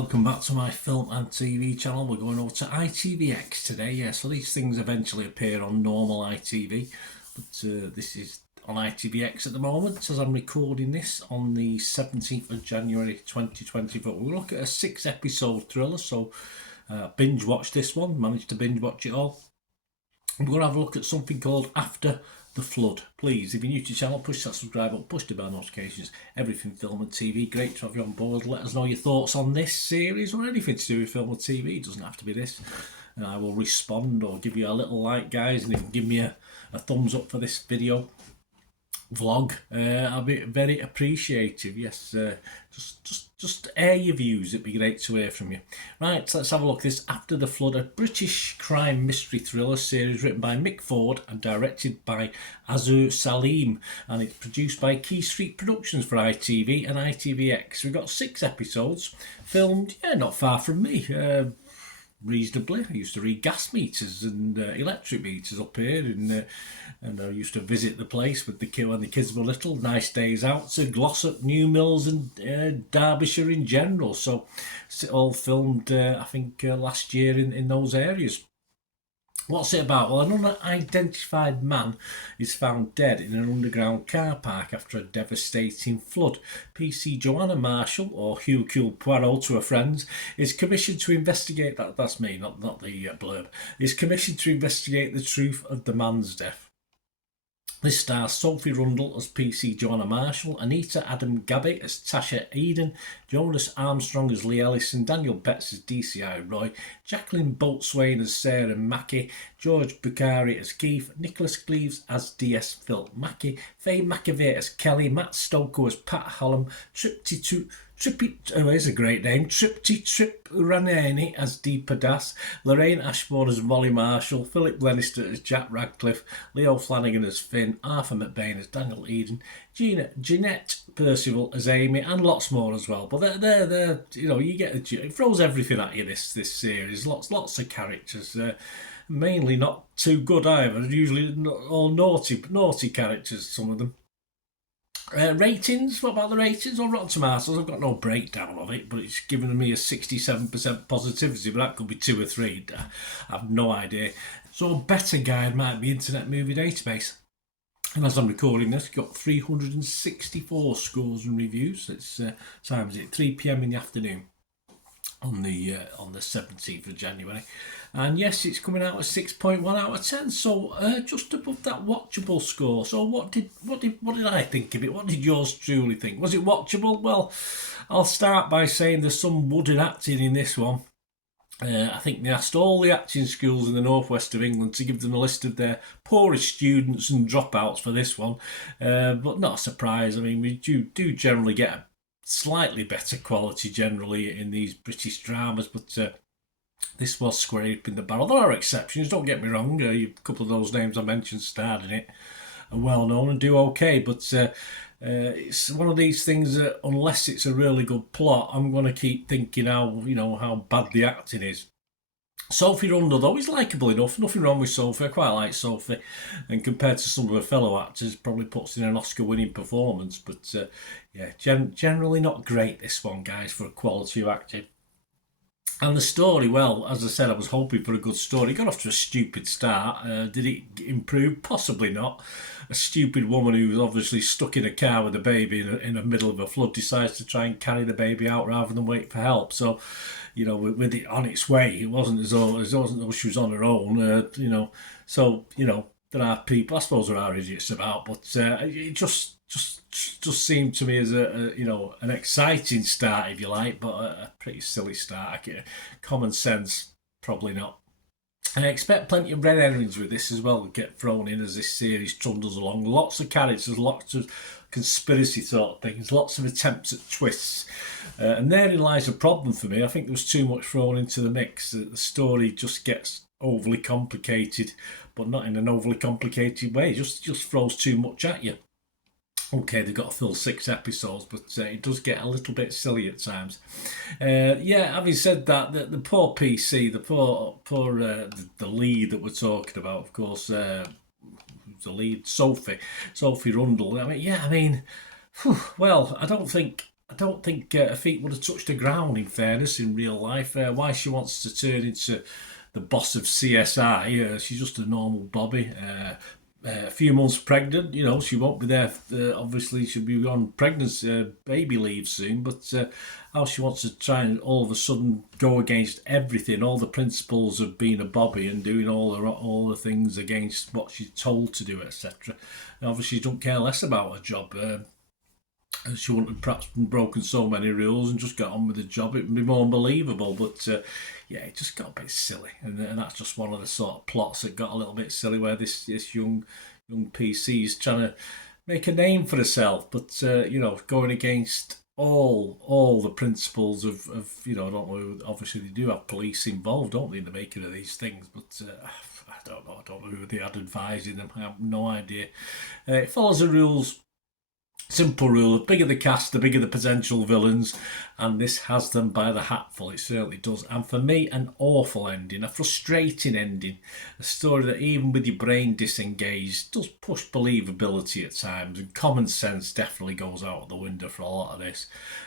welcome back to my film and TV channel. We're going over to ITVX today. Yeah, so these things eventually appear on normal ITV, but this is on ITVX at the moment as I'm recording this on the 17th of January 2024. We'll look at a 6-episode thriller, so binge watch this one, managed to binge watch it all. We're going to have a look at something called After the Flood. Please, if you're new to the channel, push that subscribe button, push the bell notifications, everything film and TV. Great to have you on board. Let us know your thoughts on this series or anything to do with film or TV. It doesn't have to be this. And I will respond or give you a little like, guys, and if you give me a thumbs up for this video vlog, I'll be very appreciative. Yes, just air your views. It'd be great to hear from you. Right, so let's have a look at this. After the Flood, a British crime mystery thriller series written by Mick Ford and directed by Azur Salim, and it's produced by Key Street Productions for ITV and ITVX. We've got 6 episodes filmed, not far from me. Reasonably. I used to read gas meters and electric meters up here, and I used to visit the place with when the kids were little. Nice days out to Glossop, New Mills, and Derbyshire in general. So it's all filmed, I think, last year in those areas. What's it about? Well, an unidentified man is found dead in an underground car park after a devastating flood. PC Joanna Marshall, or Hercule Poirot to her friends, is commissioned to investigate, that's me, not the blurb, is commissioned to investigate the truth of the man's death. This stars Sophie Rundle as PC Joanna Marshall, Anita Adam Gabby as Tasha Eden, Jonas Armstrong as Lee Ellison, Daniel Betts as DCI Roy, Jacqueline Boatswain as Sarah Mackey, George Bukhari as Keith, Nicholas Cleves as DS Phil Mackey, Faye McAvey as Kelly, Matt Stoker as Pat Hallam, here's a great name, Trip Ranani as Deepa Das, Lorraine Ashbourne as Molly Marshall, Philip Glenister as Jack Radcliffe, Leo Flanagan as Finn, Arthur McBain as Daniel Eden, Jeanette Percival as Amy, and lots more as well. But they're you get it throws everything at you, this series. Lots of characters, mainly not too good either. Usually all naughty characters, some of them. Ratings, what about the ratings on Rotten Tomatoes? I've got no breakdown of it, but it's given me a 67% positivity, but that could be 2 or 3. I have no idea. So a better guide might be Internet Movie Database. And as I'm recording this, got 364 scores and reviews. It's time is it 3 p.m. in the afternoon on the 17th of January. And yes, it's coming out at 6.1 out of 10, so just above that watchable score. So what did I think of it? What did yours truly think? Was it watchable? Well, I'll start by saying there's some wooden acting in this one. I think they asked all the acting schools in the northwest of England to give them a list of their poorest students and dropouts for this one, but not a surprise. I mean, we do generally get a slightly better quality generally in these British dramas, but this was scraping the barrel. There are exceptions, don't get me wrong. A couple of those names I mentioned starred in it are well known and do okay, but it's one of these things that unless it's a really good plot, I'm going to keep thinking how bad the acting is. Sophie Rundle, though, is likeable enough. Nothing wrong with Sophie. I quite like Sophie, and compared to some of her fellow actors, probably puts in an Oscar-winning performance. But generally not great, this one, guys, for a quality of acting. And the story, well, as I said, I was hoping for a good story. It got off to a stupid start. Did it improve? Possibly not. A stupid woman who was obviously stuck in a car with a baby in the middle of a flood decides to try and carry the baby out rather than wait for help. So, with it on its way, it wasn't as though she was on her own. So there are people. I suppose there are idiots about, but it just seemed to me as an exciting start, if you like, but a pretty silly start. Common sense, probably not. I expect plenty of red herrings with this as well to get thrown in as this series trundles along. Lots of characters, lots of conspiracy sort of things, lots of attempts at twists. And therein lies a problem for me. I think there was too much thrown into the mix. The story just gets overly complicated, but not in an overly complicated way. It just throws too much at you. Okay, they've got to fill 6 episodes, but it does get a little bit silly at times. Having said that, the poor PC, the lead that we're talking about, of course, the lead, Sophie Rundle. Well, I don't think I don't think her feet would have touched the ground, in fairness, in real life. Why she wants to turn into the boss of CSI, she's just a normal Bobby. A few months pregnant, she won't be there. Obviously, she'll be on pregnancy, baby leave soon, but how she wants to try and all of a sudden go against everything, all the principles of being a Bobby and doing all the things against what she's told to do, etc. And obviously, she don't care less about her job. She wouldn't have perhaps broken so many rules and just got on with the job. It would be more believable, but yeah, it just got a bit silly, and that's just one of the sort of plots that got a little bit silly, where this young PC is trying to make a name for herself, but going against all the principles of I don't know. Obviously, they do have police involved, don't they, in the making of these things, but. I don't know. I don't know who they had advising them. I have no idea. It follows the rules. Simple rule: the bigger the cast, the bigger the potential villains, and this has them by the hatful. It certainly does. And for me, an awful ending, a frustrating ending, a story that even with your brain disengaged does push believability at times, and common sense definitely goes out of the window for a lot of this.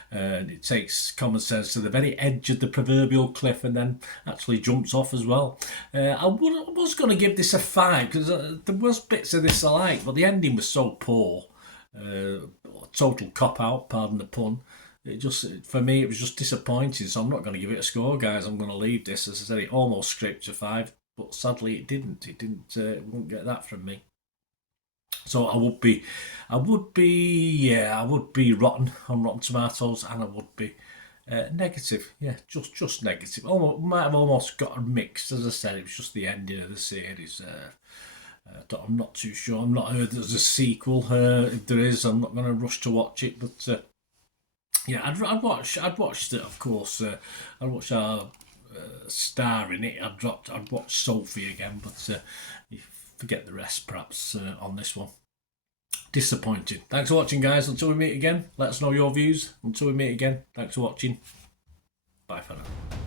And it takes common sense to the very edge of the proverbial cliff and then actually jumps off as well. I was going to give this a 5 because there was bits of this I liked, but the ending was so poor. Total cop out, pardon the pun. For me, it was just disappointing. So I'm not going to give it a score, guys. I'm going to leave this. As I said, it almost scraped a 5, but sadly it didn't. It wouldn't get that from me. So I would be rotten on Rotten Tomatoes, and I would be negative. Yeah, just negative. Might have almost got a mix. As I said, it was just the ending of the series. I'm not too sure. I'm not heard there's a sequel. If there is, I'm not going to rush to watch it. But yeah, I'd watched it, of course. I'd watch our star in it. I'd watch Sophie again, but forget the rest perhaps on this one. Disappointing. Thanks for watching, guys. Until we meet again, let us know your views. Until we meet again, thanks for watching. Bye for now.